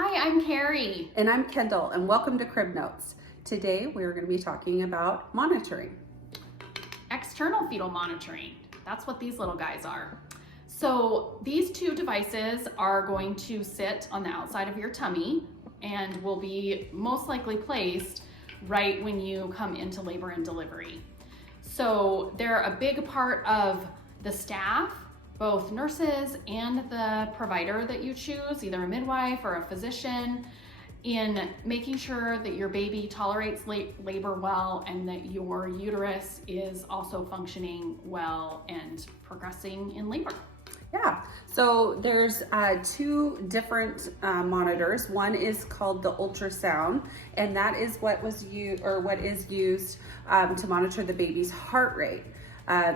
Hi, I'm Carrie. And I'm Kendall, and welcome to Crib Notes. Today we're going to be talking about monitoring. External fetal monitoring. That's what these little guys are. So these two devices are going to sit on the outside of your tummy and will be most likely placed right when you come into labor and delivery. So they're a big part of the staff, both nurses and the provider that you choose, either a midwife or a physician, in making sure that your baby tolerates labor well and that your uterus is also functioning well and progressing in labor. Yeah, so there's two different monitors. One is called the ultrasound, and that is what is used to monitor the baby's heart rate.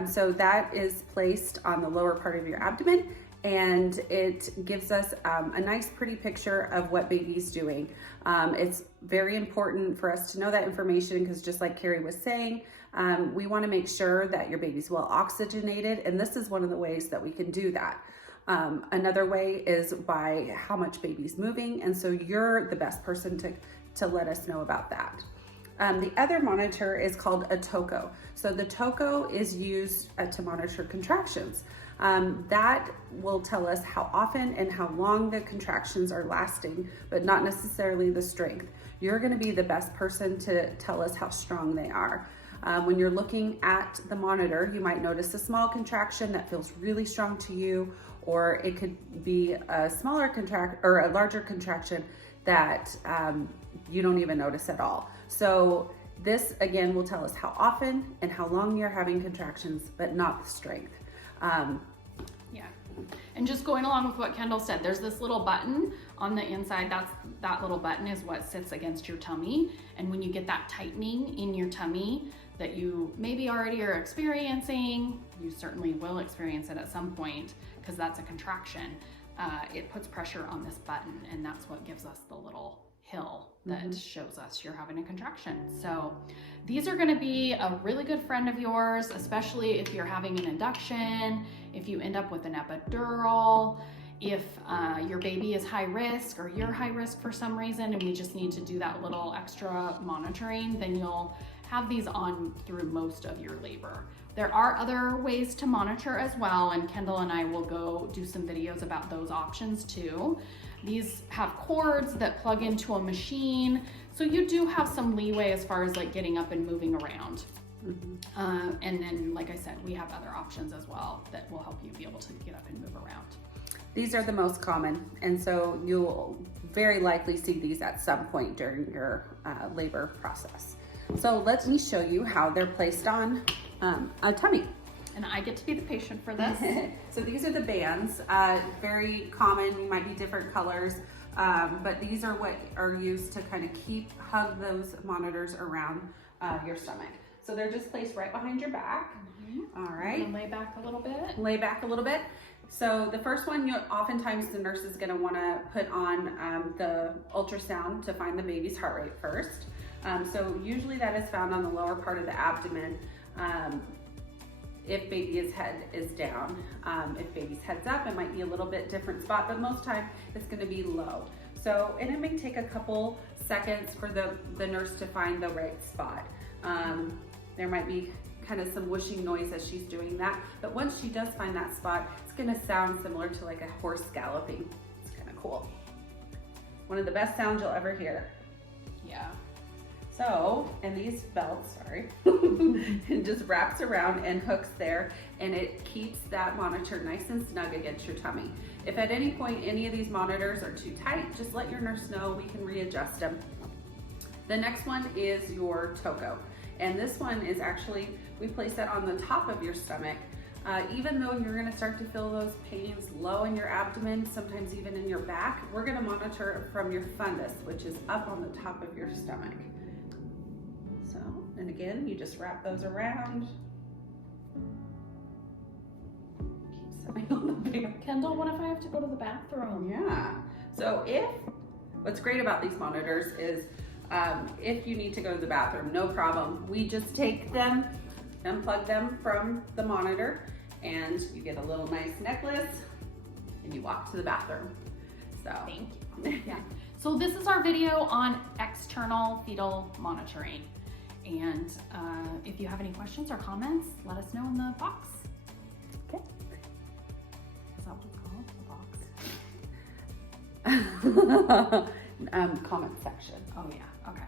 So that is placed on the lower part of your abdomen, and it gives us a nice pretty picture of what baby's doing. It's very important for us to know that information because, just like Carrie was saying, we want to make sure that your baby's well oxygenated, and this is one of the ways that we can do that. Another way is by how much baby's moving, and so you're the best person to let us know about that. The other monitor is called a Toco. So the Toco is used to monitor contractions. That will tell us how often and how long the contractions are lasting, but not necessarily the strength. You're going to be the best person to tell us how strong they are. When you're looking at the monitor, you might notice a small contraction that feels really strong to you, or it could be a smaller or a larger contraction that you don't even notice at all. So this again will tell us how often and how long you're having contractions, but not the strength. Yeah, and just going along with what Kendall said, there's this little button on the inside. That little button is what sits against your tummy, and when you get that tightening in your tummy that you maybe already are experiencing, you certainly will experience it at some point because that's a contraction. It puts pressure on this button, and that's what gives us the little hill that shows us you're having a contraction. So these are going to be a really good friend of yours, especially if you're having an induction, if you end up with an epidural, if your baby is high risk or you're high risk for some reason and we just need to do that little extra monitoring, then you'll have these on through most of your labor. There are other ways to monitor as well, and Kendall and I will go do some videos about those options too. These have cords that plug into a machine, so you do have some leeway as far as like getting up and moving around. And then, like I said, we have other options as well that will help you be able to get up and move around. These are the most common, and so you'll very likely see these at some point during your labor process. So let me show you how they're placed on a tummy. And I get to be the patient for this. So these are the bands, very common, might be different colors, but these are what are used to kind of hug those monitors around your stomach. So they're just placed right behind your back. All right. And lay back a little bit. Lay back a little bit. So the first one, oftentimes the nurse is gonna wanna put on the ultrasound to find the baby's heart rate first. So usually that is found on the lower part of the abdomen. If baby's head is down. If baby's head's up, it might be a little bit different spot, but most time it's gonna be low. So, and it may take a couple seconds for the nurse to find the right spot. There might be kind of some whooshing noise as she's doing that, but once she does find that spot, it's gonna sound similar to like a horse galloping. It's kind of cool. One of the best sounds you'll ever hear. Yeah. So, and these belts, it just wraps around and hooks there, and it keeps that monitor nice and snug against your tummy. If at any point any of these monitors are too tight, just let your nurse know, we can readjust them. The next one is your Toco, and this one is actually, we place that on the top of your stomach. Even though you're gonna start to feel those pains low in your abdomen, sometimes even in your back, we're gonna monitor from your fundus, which is up on the top of your stomach. So, and again, you just wrap those around. Keep stepping on the band. Kendall, what if I have to go to the bathroom? Yeah. So what's great about these monitors is if you need to go to the bathroom, no problem. We just take them, unplug them from the monitor, and you get a little nice necklace and you walk to the bathroom. So thank you. Yeah. So this is our video on external fetal monitoring. And if you have any questions or comments, let us know in the box. Okay. Is that what it's called? The box? Comment section. Oh yeah, okay.